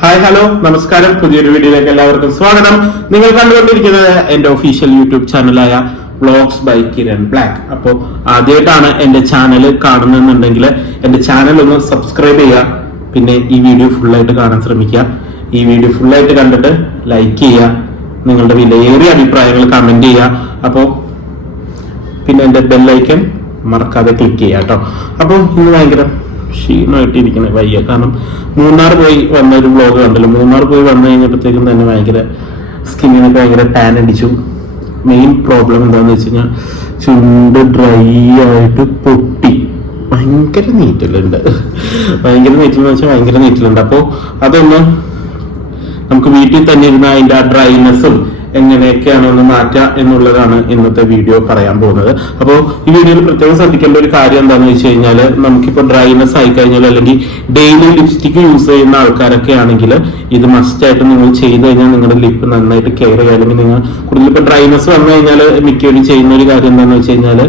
Hi hello നമസ്കാരം. പുതിയൊരു വീഡിയോയിലേക്ക് എല്ലാവർക്കും സ്വാഗതം. നിങ്ങൾ കണ്ടുകൊണ്ടിരിക്കുന്നത് എന്റെ ഒഫീഷ്യൽ യൂട്യൂബ് ചാനലായ വ്ളോഗ്സ് ബൈ കിരൺ ബ്ലാക്ക്. അപ്പോൾ ആദ്യമായിട്ടാണ് എന്റെ ചാനൽ കാണുന്നുണ്ടെങ്കിൽ എന്റെ ചാനൽ ഒന്ന് സബ്സ്ക്രൈബ് ചെയ്യുക. പിന്നെ ഈ വീഡിയോ ഫുള്ളായിട്ട് കാണാൻ ശ്രമിക്കുക. ഈ വീഡിയോ ഫുള്ളായിട്ട് കണ്ടിട്ട് ലൈക്ക് ചെയ്യുക. നിങ്ങളുടെ വിലയേറിയ അഭിപ്രായങ്ങൾ കമന്റ് ചെയ്യുക. അപ്പോൾ പിന്നെ എന്റെ ബെല്ലൈക്കൺ മറക്കാതെ ക്ലിക്ക് ചെയ്യുക കേട്ടോ. അപ്പോൾ ഇന്ന് ഭയങ്കര ക്ഷീണമായിട്ടിരിക്കുന്നത് വയ്യ. കാരണം മൂന്നാർ പോയി വന്ന ഒരു വ്ളോഗ് കണ്ടല്ലോ. മൂന്നാർ പോയി വന്നു കഴിഞ്ഞപ്പോഴത്തേക്കും തന്നെ ഭയങ്കര സ്കിന്നിനൊക്കെ ഭയങ്കര ടാൻ അടിച്ചു. മെയിൻ പ്രോബ്ലം എന്താണെന്ന് വെച്ച് കഴിഞ്ഞാൽ ചുണ്ട് ഡ്രൈ ആയിട്ട് പൊട്ടി ഭയങ്കര നീറ്റലുണ്ട്. ഭയങ്കര നീറ്റലെന്ന് വെച്ചാൽ ഭയങ്കര നീറ്റലുണ്ട്. അപ്പോൾ അതൊന്ന് നമുക്ക് വീട്ടിൽ തന്നെ ഇരുന്ന അതിന്റെ ആ ഡ്രൈനെസ്സും എങ്ങനെയൊക്കെയാണ് ഒന്ന് മാറ്റുക എന്നുള്ളതാണ് ഇന്നത്തെ വീഡിയോ പറയാൻ പോകുന്നത്. അപ്പോൾ ഈ വീഡിയോയിൽ പ്രത്യേകം ശ്രദ്ധിക്കേണ്ട ഒരു കാര്യം എന്താണെന്ന് വെച്ച് കഴിഞ്ഞാൽ നമുക്കിപ്പോൾ ഡ്രൈനെസ് ആയി കഴിഞ്ഞാൽ അല്ലെങ്കിൽ ഡെയിലി ലിപ്സ്റ്റിക് യൂസ് ചെയ്യുന്ന ആൾക്കാരൊക്കെ ആണെങ്കിൽ ഇത് മസ്റ്റ് ആയിട്ട് നിങ്ങൾ ചെയ്ത് കഴിഞ്ഞാൽ നിങ്ങളുടെ ലിപ്പ് നന്നായിട്ട് കെയർ ചെയ്യുക. അല്ലെങ്കിൽ നിങ്ങൾ കൂടുതൽ ഇപ്പൊ ഡ്രൈനെസ് വന്നു കഴിഞ്ഞാൽ മിക്കവരും ചെയ്യുന്ന ഒരു കാര്യം എന്താണെന്ന് വെച്ച് കഴിഞ്ഞാൽ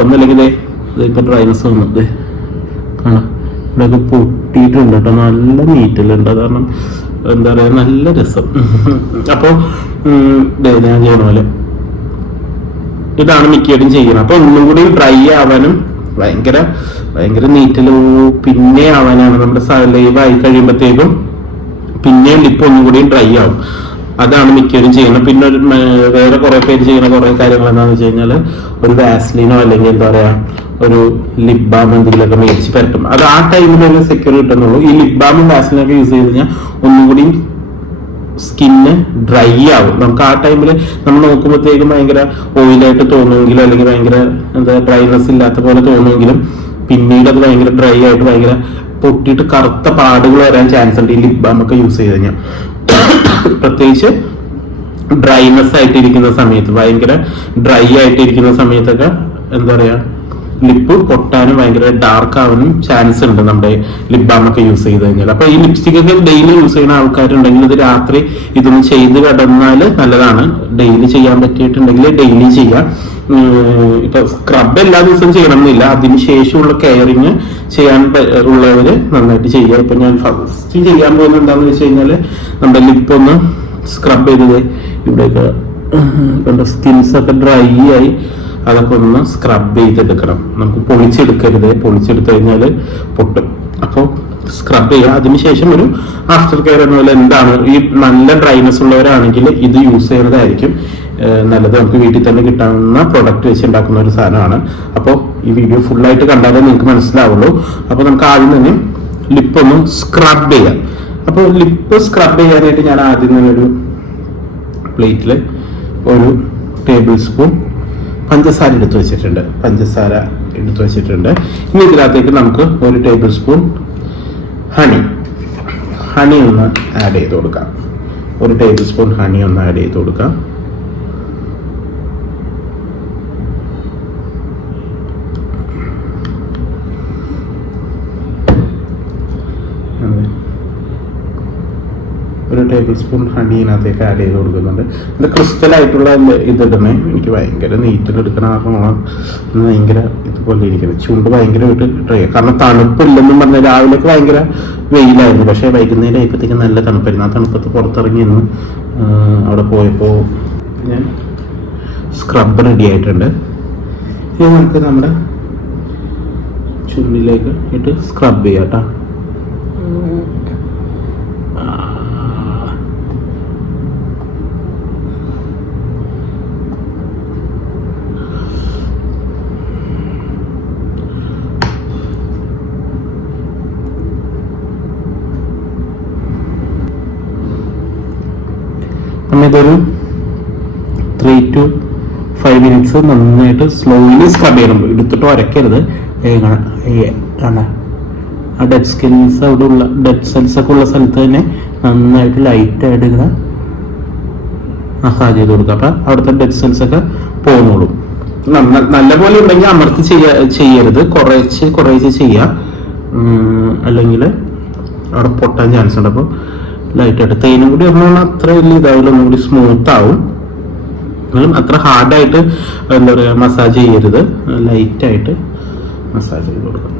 ഒന്നല്ലെങ്കിൽ ഇപ്പൊ ഡ്രൈനെസ് വന്നത് കാണാം, ഇവിടെയൊക്കെ പൊട്ടിയിട്ടുണ്ട് കേട്ടോ. നല്ല നീറ്റിലുണ്ട്. കാരണം എന്താ പറയാ, നല്ല രസം. അപ്പൊ ഞാൻ ചെയ്യണ പോലെ ഇതാണ് മിക്കവരും ചെയ്യുന്നത്. അപ്പൊ ഒന്നും കൂടി ഡ്രൈ ആവാനും ഭയങ്കര ഭയങ്കര നീറ്റിലോ പിന്നെ ആവാനാണ് നമ്മുടെ ലൈവ് ആയി കഴിയുമ്പോഴത്തേക്കും പിന്നെയും ലിപ്പ് ഒന്നും കൂടി ഡ്രൈ ആവും. അതാണ് മിക്കവരും ചെയ്യുന്നത്. പിന്നെ ഒരു വേറെ കുറെ പേര് ചെയ്യുന്ന കുറെ കാര്യങ്ങൾ എന്താണെന്ന് വെച്ച് കഴിഞ്ഞാൽ ഒരു വാസ്ലിനോ അല്ലെങ്കിൽ എന്താ പറയാ ഒരു ലിപ് ബാം എന്തെങ്കിലുമൊക്കെ മേടിച്ച് പരട്ടും. അത് ആ ടൈമിൽ സെക്യൂർ കിട്ടുന്നുള്ളൂ. ഈ ലിപ് ബാമും വാസ്ലിനൊക്കെ യൂസ് ചെയ്ത് കഴിഞ്ഞാൽ ഒന്നും കൂടി സ്കിന്ന് ഡ്രൈ ആവും. നമുക്ക് ആ ടൈമിൽ നമ്മൾ നോക്കുമ്പോഴത്തേക്കും ഭയങ്കര ഓയിലായിട്ട് തോന്നുമെങ്കിലും അല്ലെങ്കിൽ ഭയങ്കര എന്താ ഡ്രൈനെസ് ഇല്ലാത്ത പോലെ തോന്നുമെങ്കിലും പിന്നീട് അത് ഭയങ്കര ഡ്രൈ ആയിട്ട് ഭയങ്കര പൊട്ടിയിട്ട് കറുത്ത പാടുകൾ വരാൻ ചാൻസ് ഉണ്ട് ഈ ലിപ് ബാം ഒക്കെ യൂസ് ചെയ്ത് കഴിഞ്ഞാൽ. പ്രത്യേകിച്ച് ഡ്രൈനെസ് ആയിട്ടിരിക്കുന്ന സമയത്ത്, ഭയങ്കര ഡ്രൈ ആയിട്ടിരിക്കുന്ന സമയത്തൊക്കെ എന്താ പറയാ ലിപ്പ് പൊട്ടാനും ഭയങ്കര ഡാർക്ക് ആവാനും ചാൻസ് ഉണ്ട് നമ്മുടെ ലിപ് ബാം ഒക്കെ യൂസ് ചെയ്ത് കഴിഞ്ഞാൽ. അപ്പൊ ഈ ലിപ്സ്റ്റിക് ഒക്കെ ഡെയിലി യൂസ് ചെയ്യുന്ന ആൾക്കാരുണ്ടെങ്കിൽ ഇത് രാത്രി ഇതൊന്ന് ചെയ്ത് കിടന്നാൽ നല്ലതാണ്. ഡെയിലി ചെയ്യാൻ പറ്റിയിട്ടുണ്ടെങ്കിൽ ഡെയിലി ചെയ്യാം. ഇപ്പൊ സ്ക്രബ് എല്ലാ ദിവസവും ചെയ്യണം എന്നില്ല. അതിനുശേഷമുള്ള കെയറിങ് ചെയ്യാൻ ഉള്ളവര് നന്നായിട്ട് ചെയ്യുക. ഇപ്പൊ ഞാൻ ഫസ്റ്റ് ചെയ്യാൻ പോകുന്നത് എന്താണെന്ന് വെച്ച് കഴിഞ്ഞാല് നമ്മുടെ ലിപ്പ് ഒന്ന് സ്ക്രബ് ചെയ്തത് ഇവിടെയൊക്കെ കണ്ട സ്കിൻസ് ഒക്കെ ഡ്രൈ ആയി അതൊക്കെ ഒന്ന് സ്ക്രബ് ചെയ്തെടുക്കണം. നമുക്ക് പൊളിച്ചെടുക്കരുത്. പൊളിച്ചെടുത്തു കഴിഞ്ഞാൽ പൊട്ടും. അപ്പോൾ സ്ക്രബ് ചെയ്യുക. അതിനുശേഷം ഒരു ആഫ്റ്റർ കെയർ എന്ന പോലെ എന്താണ് ഈ നല്ല ഡ്രൈനെസ് ഉള്ളവരാണെങ്കിൽ ഇത് യൂസ് ചെയ്യുന്നതായിരിക്കും നല്ലത്. നമുക്ക് വീട്ടിൽ തന്നെ കിട്ടാവുന്ന പ്രൊഡക്റ്റ് വെച്ച് ഉണ്ടാക്കുന്ന ഒരു സാധനമാണ്. അപ്പോൾ ഈ വീഡിയോ ഫുള്ളായിട്ട് കണ്ടാലേ നിങ്ങൾക്ക് മനസ്സിലാവുള്ളൂ. അപ്പോൾ നമുക്ക് ആദ്യം തന്നെ ലിപ്പ് ഒന്ന് സ്ക്രബ് ചെയ്യാം. അപ്പോൾ ലിപ്പ് സ്ക്രബ് ചെയ്യാനായിട്ട് ഞാൻ ആദ്യം തന്നെ ഒരു പ്ലേറ്റിൽ ഒരു ടേബിൾ സ്പൂൺ പഞ്ചസാര എടുത്തു വെച്ചിട്ടുണ്ട്. ഇനി ഇതിനകത്തേക്ക് നമുക്ക് ഒരു ടേബിൾ സ്പൂൺ ഹണി ഒന്ന് ആഡ് ചെയ്ത് കൊടുക്കാം. ഒരു ടേബിൾ സ്പൂൺ ഹണി ഒന്ന് ആഡ് ചെയ്ത് കൊടുക്കാം. ഒരു ടേബിൾ സ്പൂൺ ഹണി ഇതിനകത്തേക്ക് ആഡ് ചെയ്ത് കൊടുക്കുന്നുണ്ട്. ഇത് ക്രിസ്റ്റൽ ആയിട്ടുള്ള ഇതിടണേ. എനിക്ക് ഭയങ്കര നീറ്റിലെടുക്കണ കാരണം ഭയങ്കര ഇതുപോലെ ഇരിക്കുന്നത്. ചുണ്ട് ഭയങ്കരമായിട്ട് ഡ്രൈ. കാരണം തണുപ്പില്ലെന്നും പറഞ്ഞാൽ രാവിലേക്ക് ഭയങ്കര വെയിലായിരുന്നു. പക്ഷേ വൈകുന്നേരം ആയപ്പോഴത്തേക്ക് നല്ല തണുപ്പായിരുന്നു. ആ തണുപ്പത്ത് പുറത്തിറങ്ങി നിന്ന് അവിടെ പോയപ്പോൾ ഞാൻ സ്ക്രബ് റെഡി ആയിട്ടുണ്ട്. ഇനി നമുക്ക് നമ്മുടെ ചുണ്ടിലേക്ക് ഇട്ട് സ്ക്രബ് ചെയ്യാം കേട്ടോ. ഇതൊരു 3 to 5 മിനിറ്റ്സ് നന്നായിട്ട് സ്ലോലി സ്ക്രബ് ചെയ്യണം. എടുത്തിട്ട് ഉരയ്ക്കരുത്. ആ ഡെഡ് സ്കിൻസ് അവിടെ ഉള്ള ഡെഡ് സെൽസ് ഒക്കെ ഉള്ള സ്ഥലത്ത് തന്നെ നന്നായിട്ട് ലൈറ്റായിട്ട് ഇങ്ങനെ മസാജ് ചെയ്ത് കൊടുക്കുക. അപ്പം അവിടുത്തെ ഡെഡ് സെൽസ് ഒക്കെ പോകുന്നോളും. നല്ലപോലെ ഉണ്ടെങ്കിൽ അമർത്തി ചെയ്യരുത്. കുറേശ്ശെ ചെയ്യുക. അല്ലെങ്കിൽ അവിടെ പൊട്ടാൻ ചാൻസ് ഉണ്ട്. അപ്പോൾ ലൈറ്റായിട്ട് തേനും കൂടി ഒന്നും അത്ര വലിയ ഇതാവില്ല. ഒന്നും കൂടി സ്മൂത്ത് ആവും. അത്ര ഹാർഡായിട്ട് എന്താ പറയുക മസാജ് ചെയ്യരുത്. ലൈറ്റായിട്ട് മസാജ് ചെയ്ത് കൊടുക്കണം.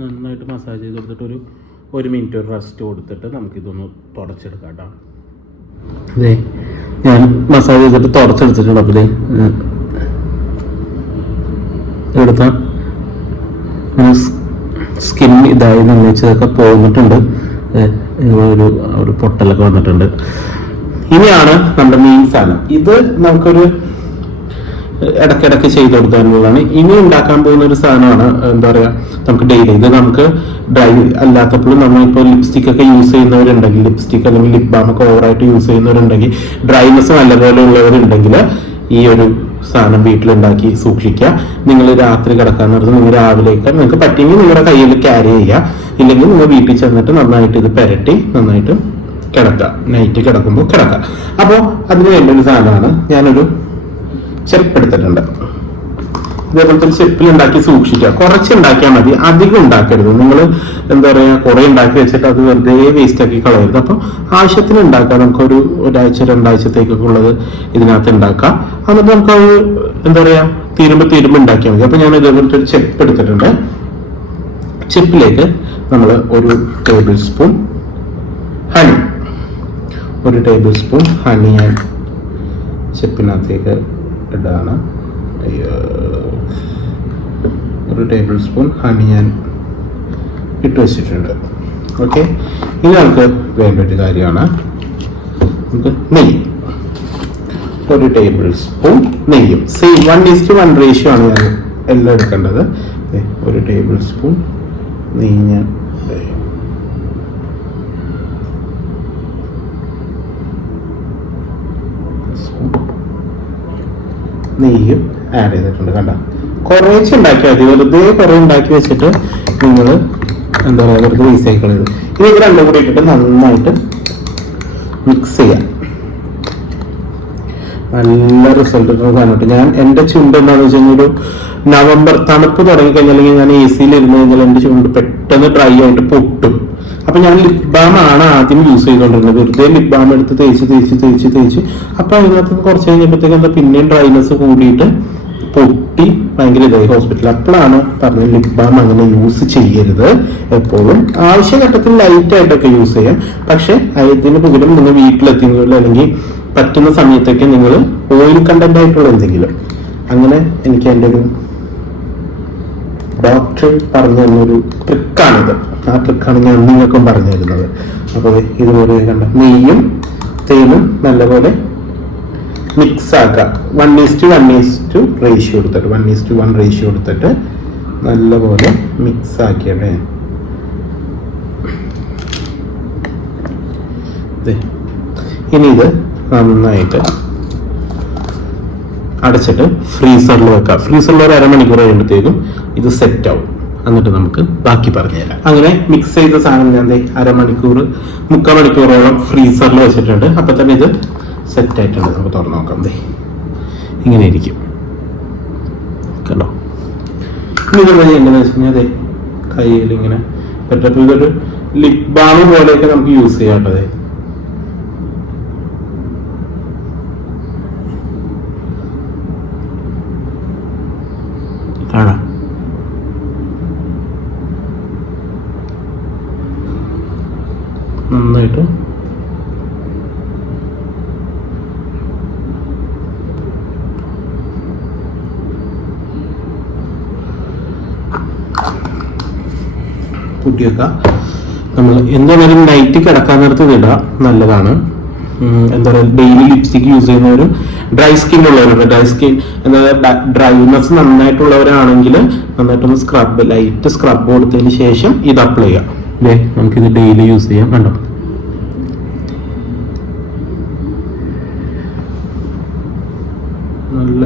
നന്നായിട്ട് മസാജ് ചെയ്ത് കൊടുത്തിട്ട് ഒരു 1 മിനിറ്റ് ഒരു റെസ്റ്റ് കൊടുത്തിട്ട് നമുക്കിതൊന്ന് തുടച്ചെടുക്കാം കേട്ടോ. അതെ, ഞാൻ മസാജ് ചെയ്തിട്ട് തുടച്ചെടുത്തിട്ടുണ്ട്. അപ്പോൾ എടുത്ത സ്കിൻ ഇതായി നിർമ്മിച്ചതൊക്കെ പോന്നിട്ടുണ്ട്, ഒരു പൊട്ടലൊക്കെ വന്നിട്ടുണ്ട്. ഇനിയാണ് നമ്മുടെ മെയിൻ സാധനം. ഇത് നമുക്കൊരു ഇടയ്ക്കിടയ്ക്ക് ചെയ്ത് കൊടുക്കാനുള്ളതാണ്. ഇനി ഉണ്ടാക്കാൻ പോകുന്ന ഒരു സാധനമാണ്, എന്താ പറയുക, നമുക്ക് ഡെയിലി ഇത് നമുക്ക് ഡ്രൈ അല്ലാത്തപ്പോഴും നമ്മളിപ്പോൾ ലിപ്സ്റ്റിക് ഒക്കെ യൂസ് ചെയ്യുന്നവരുണ്ടെങ്കിൽ, ലിപ്സ്റ്റിക് അല്ലെങ്കിൽ ലിപ് ബാം ഒക്കെ ഓവറായിട്ട് യൂസ് ചെയ്യുന്നവരുണ്ടെങ്കിൽ, ഡ്രൈനെസ് നല്ലപോലെ ഉള്ളവരുണ്ടെങ്കിൽ ഈ ഒരു സാധനം വീട്ടിലുണ്ടാക്കി സൂക്ഷിക്കുക. നിങ്ങൾ രാത്രി കിടക്കാൻ നേരത്ത് നിങ്ങൾ രാവിലേക്ക് നിങ്ങൾക്ക് പറ്റിയെങ്കിൽ നിങ്ങളുടെ കയ്യിൽ ക്യാരി ചെയ്യുക, ഇല്ലെങ്കിൽ നിങ്ങൾ വീട്ടിൽ ചെന്നിട്ട് നന്നായിട്ട് ഇത് പെരട്ടി നന്നായിട്ട് കിടക്കുക, നൈറ്റ് കിടക്കുമ്പോൾ കിടക്കുക. അപ്പോൾ അതിന് വേണ്ട ഒരു സാധനമാണ്, ഞാനൊരു ചെപ്പ് എടുത്തിട്ടുണ്ട്. ഇതേപോലത്തെ ചെപ്പിൽ ഉണ്ടാക്കി സൂക്ഷിക്കുക. കുറച്ച് ഉണ്ടാക്കിയാൽ മതി, അധികം ഉണ്ടാക്കരുത്. നിങ്ങൾ എന്താ പറയുക, കുറെ ഉണ്ടാക്കി വെച്ചിട്ട് അത് വെറുതെ വേസ്റ്റ് ആക്കി കളയരുത്. അപ്പോൾ ആവശ്യത്തിന് ഉണ്ടാക്കാം. നമുക്കൊരു ഒരാഴ്ച 2 ആഴ്ചത്തേക്കൊക്കെ ഉള്ളത് ഇതിനകത്ത് ഉണ്ടാക്കാം. എന്നിട്ട് നമുക്കത് എന്താ പറയുക തീരുമ്പോൾ ഉണ്ടാക്കിയാൽ മതി. അപ്പോൾ ഞാൻ ഇതേപോലത്തെ ഒരു ചെപ്പ് എടുത്തിട്ടുണ്ട്. ചെപ്പിലേക്ക് നമ്മൾ 1 table spoon honey, 1 table spoon honey ഞാൻ ചെപ്പിനകത്തേക്ക് ഇടാണ്. 1 ടേബിൾ സ്പൂൺ ഹണി ഞാൻ ഇട്ട് വെച്ചിട്ടുണ്ട്. ഓക്കെ, ഇനി നമുക്ക് വേണ്ട ഒരു കാര്യമാണ്, നമുക്ക് നെയ്യ്, 1 ടേബിൾ സ്പൂൺ നെയ്യും. സെയിം 1:1 റേഷ്യോ ആണ് ഞാൻ എല്ലാം എടുക്കേണ്ടത്. 1 ടേബിൾ സ്പൂൺ നെയ്യ് ഞാൻ നെയ്യും ആഡ് ചെയ്തിട്ടുണ്ട്. കണ്ട, കുറേശ്ശെ ഉണ്ടാക്കിയാൽ മതി. വെറുതെ കുറേ ഉണ്ടാക്കി വെച്ചിട്ട് നിങ്ങൾ എന്താ പറയുക വെറുതെ റീസൈക്കിൾ ചെയ്ത് ഇനി ഇത് രണ്ടും കൂടി ഇട്ടിട്ട് നന്നായിട്ട് മിക്സ് ചെയ്യാം. നല്ല റിസൾട്ട് കാണട്ടെ. ഞാൻ എൻ്റെ ചുണ്ട് എന്താണെന്ന് വെച്ച് കഴിഞ്ഞാൽ ഒരു നവംബർ തണുപ്പ് തുടങ്ങിക്കഴിഞ്ഞാൽ, അല്ലെങ്കിൽ ഞാൻ AC-യിൽ ഇരുന്ന് കഴിഞ്ഞാൽ എൻ്റെ ചുണ്ട് പെട്ടെന്ന് ഡ്രൈ ആയിട്ട് പൊട്ടും. അപ്പൊ ഞാൻ ലിപ് ബാം ആണ് ആദ്യം യൂസ് ചെയ്തുകൊണ്ടിരുന്നത്. വെറുതെ ലിപ് ബാം എടുത്ത് തേച്ച് അപ്പൊ അതിനകത്ത് കുറച്ച് കഴിഞ്ഞപ്പോഴത്തേക്ക് എന്താ പിന്നെയും ഡ്രൈനെസ് കൂടിയിട്ട് പൊട്ടി ഭയങ്കര ഇതായി ഹോസ്പിറ്റലിൽ. അപ്പോഴാണ് പറഞ്ഞത് ലിപ് ബാം അങ്ങനെ യൂസ് ചെയ്യരുത്, എപ്പോഴും ആവശ്യഘട്ടത്തിൽ ലൈറ്റ് ആയിട്ടൊക്കെ യൂസ് ചെയ്യാം. പക്ഷെ ഇതിന് പകരം നിങ്ങൾ വീട്ടിലെത്തിയെങ്കിൽ അല്ലെങ്കിൽ പറ്റുന്ന സമയത്തൊക്കെ നിങ്ങൾ ഓയിൽ കണ്ടന്റ് ആയിട്ടുള്ള എന്തെങ്കിലും, അങ്ങനെ എനിക്ക് എൻ്റെ ഒരു ഡോക്ടർ പറഞ്ഞു തന്നൊരു ട്രിക്കാണിത്. ആ ട്രിക്കാണ് ഞാൻ നിങ്ങൾക്കും പറഞ്ഞു തരുന്നത്. അപ്പോൾ ഇതുപോലെ കണ്ട നെയ്യും തേനും നല്ലപോലെ മിക്സ് ആക്കുക. 1:1 റേഷ്യോ എടുത്തിട്ട് 1:1 റേഷ്യോ എടുത്തിട്ട് നല്ലപോലെ മിക്സ് ആക്കിയട്ടെ. ഇനി ഇത് നന്നായിട്ട് അടച്ചിട്ട് ഫ്രീസറിൽ വെക്കാം. ഫ്രീസറിൽ ഒരു 1/2 മണിക്കൂർ കഴിയുമ്പോഴത്തേക്കും ഇത് സെറ്റ് ആവും. എന്നിട്ട് നമുക്ക് ബാക്കി പറഞ്ഞുതരാം. അങ്ങനെ മിക്സ് ചെയ്ത സാധനം ഞാൻ 1/2 മണിക്കൂർ 3/4 മണിക്കൂറോളം ഫ്രീസറിൽ വെച്ചിട്ടുണ്ട്. അപ്പൊ തന്നെ ഇത് സെറ്റ് ആയിട്ടുണ്ട്. നമുക്ക് തുറന്നു നോക്കാം. ഇങ്ങനെ ഇരിക്കും, കണ്ടോ. ഇനി ഇത് എന്താണെന്ന് വെച്ച് കഴിഞ്ഞാൽ കയ്യിൽ ഇങ്ങനെ പറ്റപ്പോൾ ഇതൊരു ലിപ് ബാം പോലെയൊക്കെ നമുക്ക് യൂസ് ചെയ്യാട്ടത്. കാണാം, നന്നായിട്ട് കൂട്ടിവെക്കുക. നമ്മൾ എന്തായാലും നൈറ്റ് കിടക്കാൻ നേരത്ത് ഇടാം, നല്ലതാണ്. എന്താ പറയുക, ഡെയിലി ലിപ്സ്റ്റിക് യൂസ് ചെയ്യുന്നവരും ഡ്രൈ സ്കിൻ ഉള്ളവരുണ്ട്. എന്താ ഡ്രൈനെസ് നന്നായിട്ടുള്ളവരാണെങ്കിൽ നന്നായിട്ടൊന്ന് ലൈറ്റ് സ്ക്രബ് കൊടുത്തതിന് ശേഷം ഇത് അപ്ലൈ ചെയ്യാം. അല്ലേ, നമുക്കിത് ഡെയിലി യൂസ് ചെയ്യാം. കണ്ടോ, നല്ല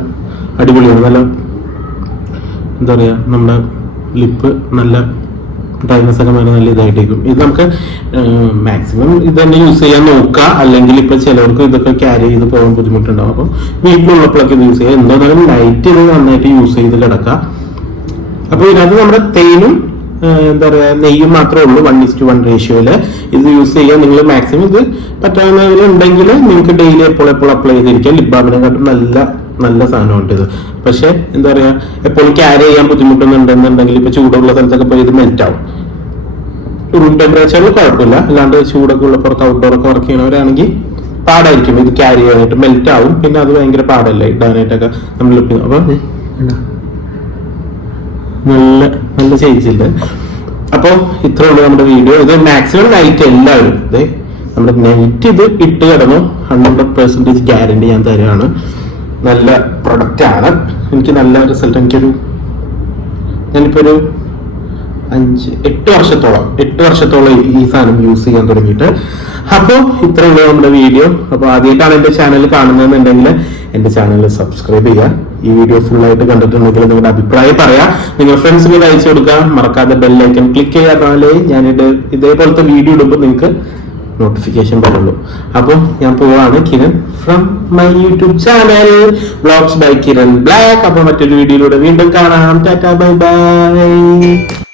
അടിപൊളിയാണ്. നല്ല എന്താ പറയുക, നമ്മുടെ ലിപ്പ് നല്ല ഡ്രൈനെസ് ഒക്കെ നല്ല ഇതായിട്ടേക്കും. ഇത് നമുക്ക് മാക്സിമം ഇത് തന്നെ യൂസ് ചെയ്യാൻ നോക്കുക. അല്ലെങ്കിൽ ഇപ്പൊ ചിലവർക്ക് ഇതൊക്കെ ക്യാരി ചെയ്ത് പോകാൻ ബുദ്ധിമുട്ടുണ്ടാവും. അപ്പം വീട്ടിലുള്ളപ്പോഴൊക്കെ ഇത് യൂസ് ചെയ്യുക. എന്തായാലും നൈറ്റ് ഇത് നന്നായിട്ട് യൂസ് ചെയ്ത് കിടക്കുക. അപ്പൊ ഇതിനകത്ത് നമ്മുടെ തേനും എന്താ പറയാ നെയ്യും മാത്രമേ ഉള്ളൂ. 1:1 റേഷ്യോയില് ഇത് യൂസ് ചെയ്യാൻ നിങ്ങൾ മാക്സിമം ഇത് പറ്റാവുന്നവരുണ്ടെങ്കിൽ നിങ്ങൾക്ക് ഡെയിലി എപ്പോഴും അപ്ലൈ ചെയ്തിരിക്കാം. ലിപ് ബാമിനെക്കാട്ടും നല്ല സാധനമുണ്ട് ഇത്. പക്ഷെ എന്താ പറയാ, എപ്പോഴും ക്യാരി ചെയ്യാൻ ബുദ്ധിമുട്ടുന്നുണ്ടെന്നുണ്ടെങ്കിൽ ഇപ്പൊ ചൂടുള്ള സ്ഥലത്തൊക്കെ പോയി ഇത് മെൽറ്റ് ആവും. റൂം ടെമ്പറേച്ചറിൽ കുഴപ്പമില്ല, അല്ലാണ്ട് ചൂടൊക്കെ ഉള്ള പുറത്ത് ഔട്ട്ഡോർ ഒക്കെ വർക്ക് ചെയ്യണവരാണെങ്കിൽ പാടായിരിക്കും ഇത് ക്യാരി ചെയ്യാനായിട്ട്, മെൽറ്റ് ആവും. പിന്നെ അത് ഭയങ്കര പാടല്ലേ ഇടാനായിട്ടൊക്കെ നമ്മൾ. അപ്പൊ നല്ല നല്ല ചേഞ്ച് ഉണ്ട്. അപ്പോൾ ഇത്രേ ഉള്ളൂ നമ്മുടെ വീഡിയോ. ഇത് മാക്സിമം നൈറ്റ് എല്ലാവരും നമ്മുടെ നൈറ്റ് ഇത് ഇട്ട് കിടന്നു 100% ഗ്യാരണ്ടി ഞാൻ തരുകയാണ്. നല്ല പ്രൊഡക്റ്റ് ആണ്, എനിക്ക് നല്ല റിസൾട്ട്. ഞാനിപ്പോ ഒരു 8 വർഷത്തോളം ഈ സാധനം യൂസ് ചെയ്യാൻ തുടങ്ങിയിട്ട്. അപ്പോൾ ഇത്രയുള്ള നമ്മുടെ വീഡിയോ. അപ്പോൾ ആദ്യമായിട്ടാണ് എന്റെ ചാനൽ കാണുന്നതെന്നുണ്ടെങ്കിൽ എന്റെ ചാനൽ സബ്സ്ക്രൈബ് ചെയ്യുക. ഈ വീഡിയോ ഫുൾ ആയിട്ട് കണ്ടിട്ടുണ്ടെങ്കിൽ നിങ്ങളുടെ അഭിപ്രായം പറയാം, നിങ്ങൾ ഫ്രണ്ട്സിന് അയച്ചു കൊടുക്കാം. മറക്കാതെ ബെല്ലൈക്കൺ ക്ലിക്ക് ചെയ്യാതെ ഞാനിത് ഇതേപോലത്തെ വീഡിയോ ഇടുമ്പോൾ നിങ്ങൾക്ക് നോട്ടിഫിക്കേഷൻ വരുള്ളൂ. അപ്പോൾ ഞാൻ പോവാണ്, Kiran from my YouTube channel vlogs by Kiran black. അപ്പോൾ മറ്റൊരു വീഡിയോയിലൂടെ വീണ്ടും കാണാം. Tata, bye by.